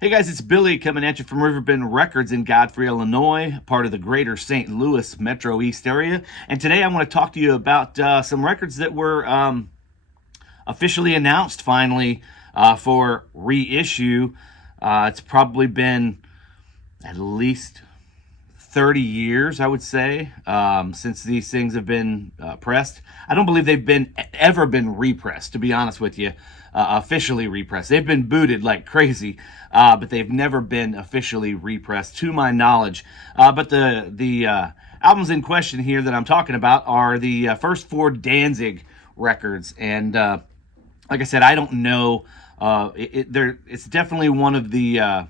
Hey guys, it's Billy coming at you from Riverbend Records in Godfrey, Illinois, part of the greater St. Louis Metro East area. And today I want to talk to you about some records that were officially announced finally for reissue. It's probably been at least 30 years, I would say, since these things have been pressed. I don't believe they've ever been repressed, to be honest with you, officially repressed. They've been booted like crazy, but they've never been officially repressed, to my knowledge. But the albums in question here that I'm talking about are the first four Danzig records, and like I said, I don't know. It's definitely one of the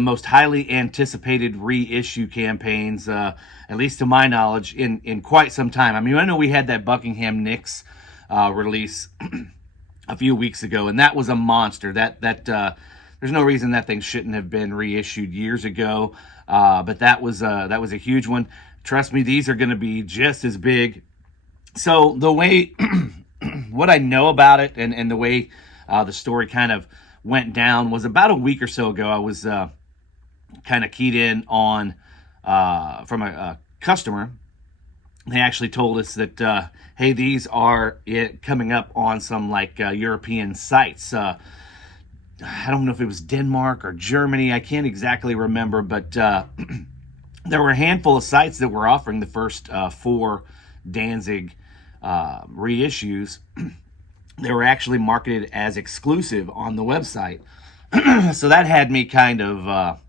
most highly anticipated reissue campaigns, at least to my knowledge, in quite some time. I mean, I know we had that Buckingham Nicks release a few weeks ago, and that was a monster. There's no reason that thing shouldn't have been reissued years ago, but that was a huge one. Trust me, these are going to be just as big. So the way what I know about it and the way the story kind of went down was about a week or so ago. I was kind of keyed in on from a customer. They actually told us that, hey, these are coming up on some European sites. I don't know if it was Denmark or Germany. I can't exactly remember, but there were a handful of sites that were offering the first four Danzig reissues. They were actually marketed as exclusive on the website. So that had me kind of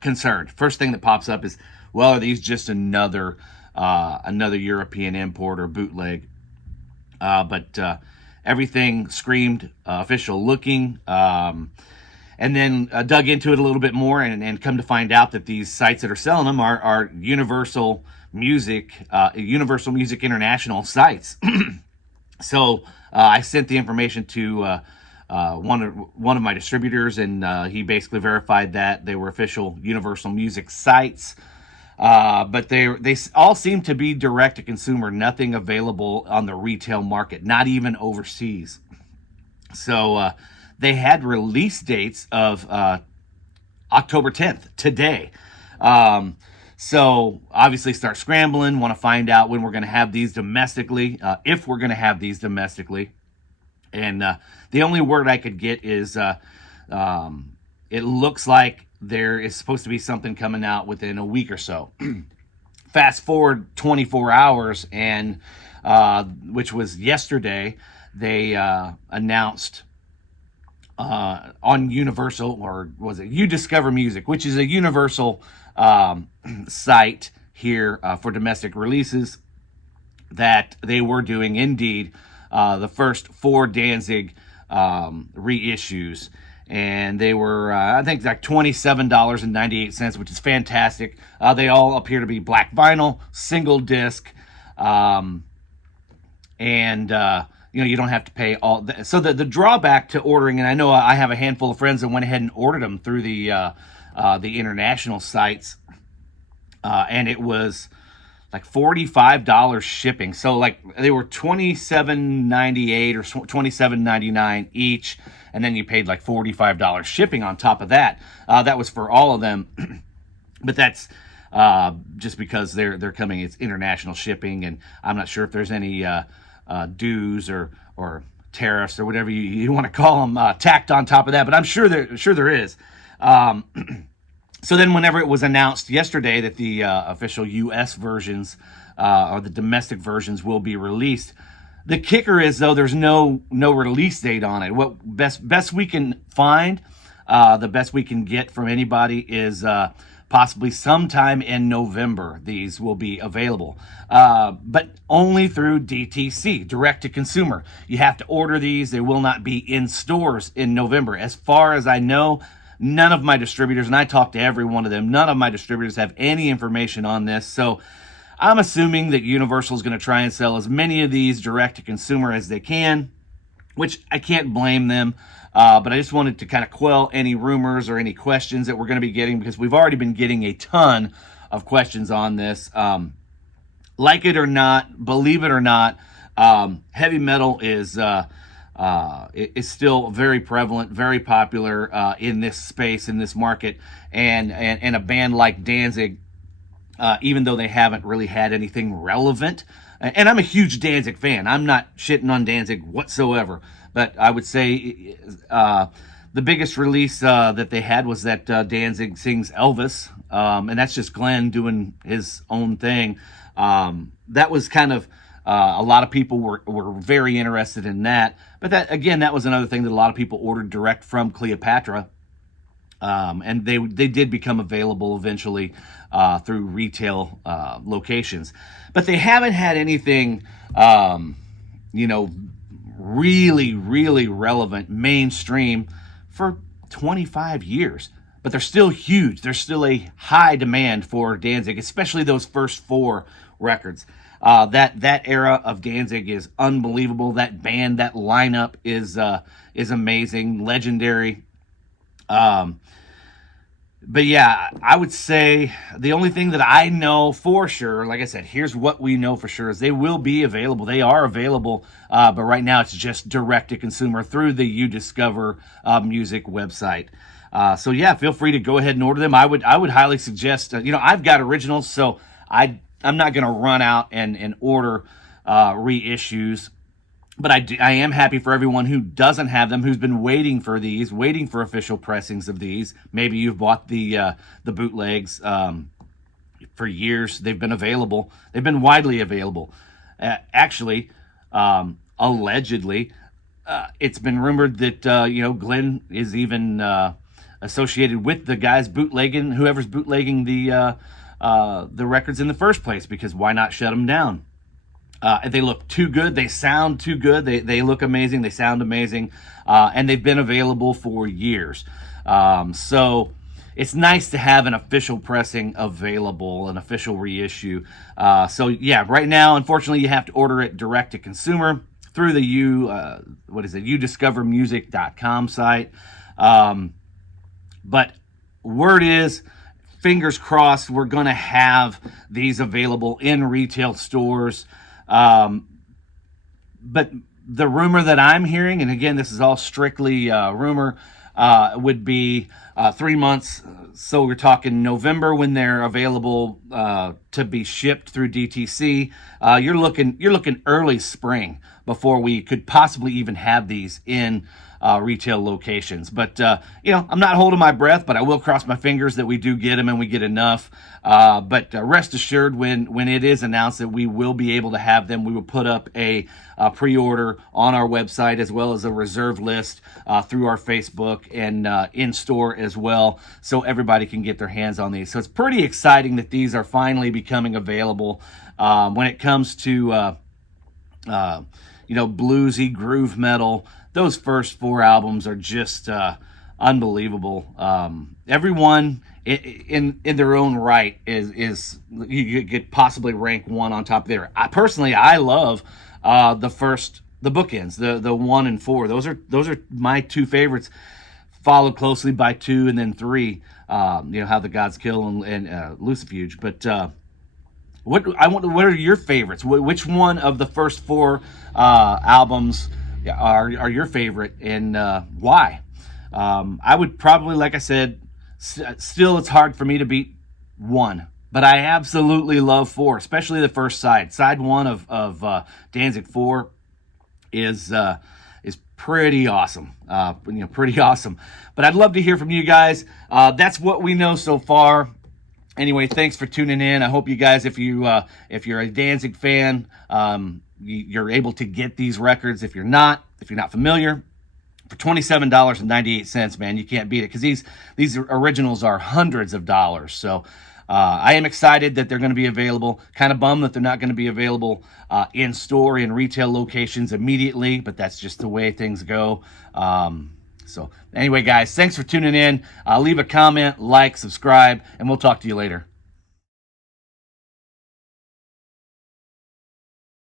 concerned. First thing that pops up is, well, are these just another European import or bootleg? But everything screamed official looking. And then dug into it a little bit more and come to find out that these sites that are selling them are Universal Music International sites. So I sent the information to one of my distributors, and he basically verified that they were official Universal Music sites. But they all seem to be direct to consumer, nothing available on the retail market, not even overseas. So they had release dates of October 10th, today. So obviously start scrambling, want to find out when we're going to have these domestically, if we're going to have these domestically. And the only word I could get is it looks like there is supposed to be something coming out within a week or so. Fast forward 24 hours, and which was yesterday, they announced on Universal, or was it UDiscover Music, which is a Universal site here for domestic releases, that they were doing indeed the first four Danzig reissues, and they were I think like $27.98, which is fantastic. They all appear to be black vinyl, single disc, and you don't have to pay all so the drawback to ordering, and I know I have a handful of friends that went ahead and ordered them through the international sites, and it was like $45 shipping. So like they were $27.98 or $27.99 each, and then you paid like $45 shipping on top of that. That was for all of them, but that's just because they're coming. It's international shipping, and I'm not sure if there's any dues or tariffs or whatever you want to call them tacked on top of that. But I'm sure there is. So then whenever it was announced yesterday that the official U.S. versions or the domestic versions will be released, the kicker is, though, there's no release date on it. What best we can find, the best we can get from anybody is possibly sometime in November these will be available, but only through DTC, direct to consumer. You have to order these. They will not be in stores in November. As far as I know, none of my distributors, and I talked to every one of them, none of my distributors have any information on this. So I'm assuming that Universal is going to try and sell as many of these direct to consumer as they can, which I can't blame them. But I just wanted to kind of quell any rumors or any questions that we're going to be getting, because we've already been getting a ton of questions on this. Like it or not, believe it or not, heavy metal is is still very prevalent, very popular in this space, in this market, and a band like Danzig, even though they haven't really had anything relevant. And I'm a huge Danzig fan. I'm not shitting on Danzig whatsoever, but I would say the biggest release that they had was that Danzig sings Elvis, and that's just Glenn doing his own thing. That was kind of a lot of people were very interested in that, but that was another thing that a lot of people ordered direct from Cleopatra. And they did become available eventually through retail locations, but they haven't had anything, really relevant mainstream for 25 years. But they're still huge. There's still a high demand for Danzig, especially those first 4 records. That era of Danzig is unbelievable. That band, that lineup is amazing, legendary. But yeah, I would say the only thing that I know for sure, like I said, here's what we know for sure, is they will be available. They are available, but right now it's just direct to consumer through the You Discover Music website. So yeah, feel free to go ahead and order them. I would highly suggest. I've got originals, so I'm not going to run out and order reissues. But I am happy for everyone who doesn't have them, who's been waiting for these, waiting for official pressings of these. Maybe you've bought the bootlegs for years. They've been available. They've been widely available. Actually, allegedly, it's been rumored that Glenn is even associated with the guys bootlegging, whoever's bootlegging the records in the first place. Because why not shut them down? They look too good. They sound too good. They look amazing. They sound amazing. And they've been available for years. So it's nice to have an official pressing available, an official reissue. So yeah, right now, unfortunately, you have to order it direct to consumer through the youdiscovermusic.com site. But word is, fingers crossed, we're going to have these available in retail stores. But the rumor that I'm hearing, and again, this is all strictly rumor, would be 3 months. So we're talking November when they're available to be shipped through DTC. You're looking early spring before we could possibly even have these in retail locations. But I'm not holding my breath, but I will cross my fingers that we do get them and we get enough. But rest assured, when it is announced that we will be able to have them, we will put up a pre-order on our website, as well as a reserve list through our Facebook and in store as well, so everybody can get their hands on these. So it's pretty exciting that these are finally becoming available. When it comes to bluesy groove metal, those first 4 albums are just unbelievable. Everyone in their own right is you could possibly rank one on top there. I love the bookends, the 1 and 4. Those are my 2 favorites, followed closely by 2 and then 3. How the Gods Kill and Lucifuge. But what are your favorites? Which one of the first 4 albums are your favorite, and why? I would probably, like I said, still it's hard for me to beat 1, but I absolutely love 4, especially the first side. Side 1 of Danzig 4 is pretty awesome. Pretty awesome. But I'd love to hear from you guys. That's what we know so far. Anyway, thanks for tuning in. I hope you guys, if you're a Danzig fan, you're able to get these records. If you're not familiar, for $27.98, man, you can't beat it, because these originals are hundreds of dollars. So I am excited that they're going to be available. Kind of bummed that they're not going to be available in store, in retail locations immediately, but that's just the way things go. So anyway, guys, thanks for tuning in. Leave a comment, like, subscribe, and we'll talk to you later.